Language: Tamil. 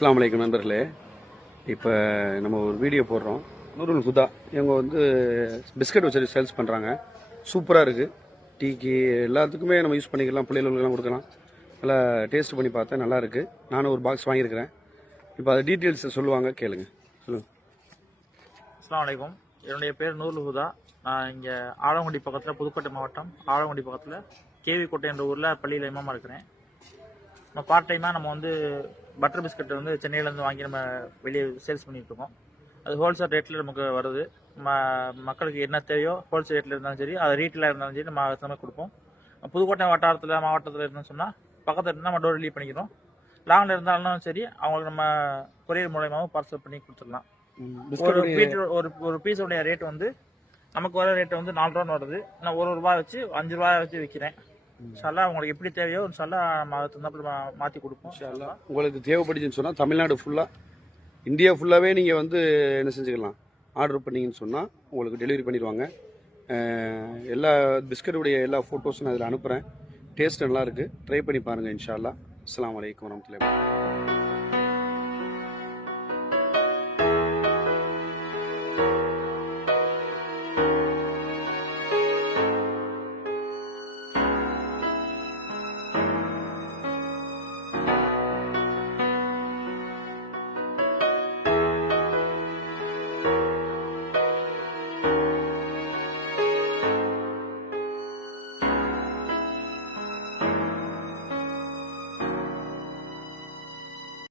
அஸ்ஸலாமு அலைக்கும் நண்பர்களே. இப்போ நம்ம ஒரு வீடியோ போடுறோம். நூருல் ஹுதா இவங்க வந்து பிஸ்கட் வச்சு சேல்ஸ் பண்ணுறாங்க. சூப்பராக இருக்குது. டீக்கு எல்லாத்துக்குமே நம்ம யூஸ் பண்ணிக்கலாம், பிள்ளைகளுக்கெல்லாம் கொடுக்கலாம். நல்லா டேஸ்ட் பண்ணி பார்த்தேன், நல்லா இருக்குது. நானும் ஒரு பாக்ஸ் வாங்கியிருக்கிறேன். இப்போ அது டீட்டெயில்ஸ் சொல்லுவாங்க, கேளுங்க. சொல்லுங்கள். அஸ்ஸலாமு அலைக்கும். என்னுடைய பேர் நூருல் ஹுதா. நான் இங்கே ஆலங்குடி பக்கத்தில், புதுக்கோட்டை மாவட்டம் ஆலங்குடி பக்கத்தில் கேவிக்கோட்டை என்ற ஊரில் பள்ளியில் இமாமா இருக்கிறேன். நம்ம பார்ட் டைமாக நம்ம வந்து பட்டர் பிஸ்கட் வந்து சென்னையிலேருந்து வாங்கி நம்ம வெளியே சேல்ஸ் பண்ணிட்டு இருக்கோம். அது ஹோல்சேல் ரேட்டில் நமக்கு வருது. மக்களுக்கு என்ன தேவையோ ஹோல்சேல் ரேட்டில் இருந்தாலும் சரி, அது ரீட்டெயிலாக இருந்தாலும் சரி, நம்ம அதை கொடுப்போம். புதுக்கோட்டை மாவட்டத்தில் இருந்தோம்னு சொன்னால் பக்கத்தில் இருந்தால் நம்ம டோர் டெலிவரி பண்ணிக்கிறோம். லாங்கில் இருந்தாலும் சரி, அவங்களுக்கு நம்ம கொரியர் மூலயமாவும் பார்சல் பண்ணி கொடுத்துடலாம். ஒரு பீஸோடைய ரேட் வந்து நமக்கு வர ரேட் வந்து 4 ரூபான்னு வருது. நான் ₹1 வச்சு 5 ரூபாய் வச்சு விற்கிறேன். இன்ஷால்லா உங்களுக்கு எப்படி தேவையோ இன்ஷால்லா நம்ம அதை தகுந்தாப்புல மாற்றி கொடுப்போம். இன்ஷால்லா உங்களுக்கு தேவைப்படுச்சுன்னு சொன்னால் தமிழ்நாடு ஃபுல்லாக, இந்தியா ஃபுல்லாகவே நீங்கள் வந்து என்ன செஞ்சுக்கலாம், ஆர்டர் பண்ணிங்கன்னு சொன்னால் உங்களுக்கு டெலிவரி பண்ணிடுவாங்க. எல்லா பிஸ்கட்டுடைய எல்லா ஃபோட்டோஸும் நான் அதில் அனுப்புகிறேன். டேஸ்ட் நல்லா இருக்குது, ட்ரை பண்ணி பாருங்கள் இன்ஷால்லா. அஸ்ஸலாமு அலைக்கும் வரஹ்மத்துல்லாஹி.